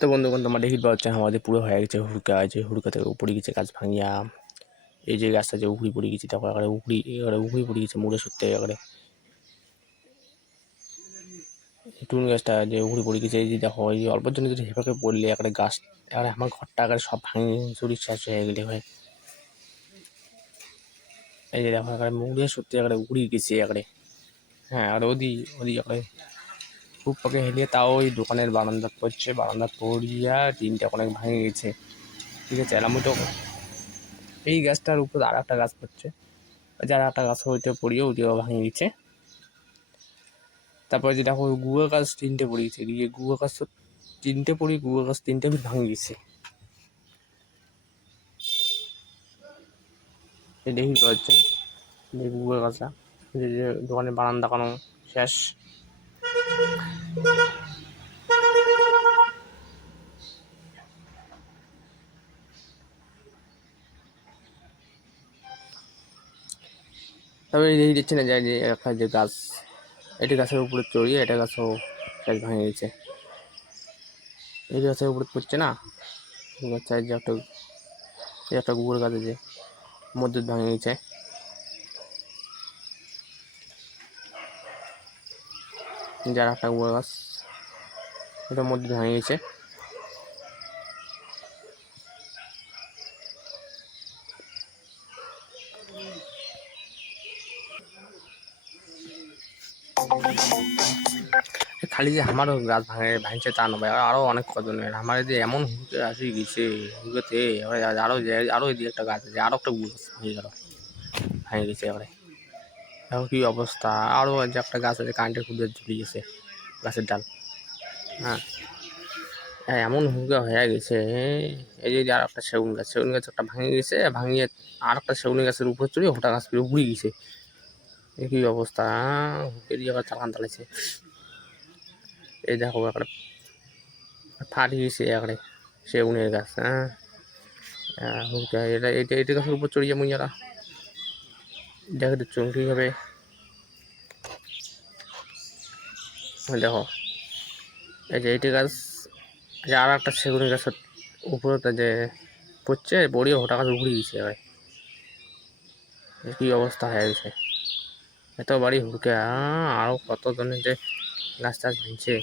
তো বন্ধুগণ তোমরা দেখি পাচ্ছ আমাদের পুরো হয়ে গেছে হুড়কা যে হুড়কা থেকে উপরে গেছে গাছ ভাঙিয়া। এই যে গাছটা যে উখড়ি পড়ে গেছে, তারপর এবারে উখড়ি এবারে উখড়ি পড়ে গেছে মুড়ে সত্যি এবারে টুন গাছটা যে উখড়ি পড়ে গেছে, এই যে দেখো, এই যে অল্পের জন্য যদি হেপাকে পড়লে এবারে গাছ এবারে আমার ঘরটা এবারে সব ভাঙে চুরি শেষ হয়ে গেলে হয় এই যে দেখো এবারে মুড়ে সত্যি এবারে উখড়ি গেছে এবারে হ্যাঁ আর ওদি ওদি এবারে খুব পাকে হেলিয়ে তাও ওই দোকানের বারান্দা পড়ছে বারান্দা পড়িয়া টিনটা অনেক ভেঙে গেছে। ঠিক আছে, এলাম তো এই গাছটার উপর আর একটা গাছ পড়ছে। যার একটা গাছ হইতে পড়িয়ে ওইটাও ভেঙে গেছে। তারপরে যে দেখো গুয়া গাছ তিনটে পড়ে গেছে গিয়ে গুয়া গাছ তিনটে পড়ি গুয়া গাছ তিনটে ভাঙে গেছে। দেখি পাচ্ছে যে গুয়া গাছটা যে দোকানের বারান্দা কোনো শেষ। তবে এই দিচ্ছে না যে একটা যে গাছ, এটি গাছের উপরে চড়িয়ে এটা গাছও গাছ ভেঙে গেছে। এই গাছের উপরে পড়ছে না? গাছের যে একটা, এই একটা গুড় গাছ আছে মধ্যে ভেঙে গেছে। যার একটা গুড় গাছ, এটা মধ্যে ভেঙে গেছে। খালি যে আমারও গাছ ভাঙে, ভাঙছে তা নয় আরও অনেক কজনের আমার যে এমন হুকে আসি গেছে হুকেতে এবারে আরও আরও এদিকে একটা গাছ আছে আরও একটা গাছ ভেঙে গেল, ভেঙে গেছে এবারে। এখন কী অবস্থা? আরও যে একটা গাছ আছে, কারেন্টের খুঁজে ঝুলে গেছে, গাছের ডাল। হ্যাঁ। হ্যাঁ এমন হুকে হয়ে গেছে, এই যে আর একটা সেগুন গাছ সেগুন গাছ একটা ভাঙে গেছে, ভাঙিয়ে আর একটা সেগুন গাছের উপর চড়ে ওটা গাছ পুরো উড়ে গেছে। এ কী অবস্থা? হুকে দিয়ে আবার চালান চালাইছে। এই দেখো একটা ফাটি গেছে একড়ে সেগুনের গাছ হ্যাঁ? আহ, হুকে এটা এটা এটা গাছের উপর চড়িয়ে মুই যারা দেখে দিচ্ছ কীভাবে দেখো এই যে এইটি গাছ যে আর একটা সেগুন গাছের উপরে যে পড়ছে বড়ি ওটা গাছ উড়ে গেছে এবার কি অবস্থা হয়ে গেছে? এত বাড়ি হুড়কে আরও কত ধরনের যে গাছ টাছ ভেঙছে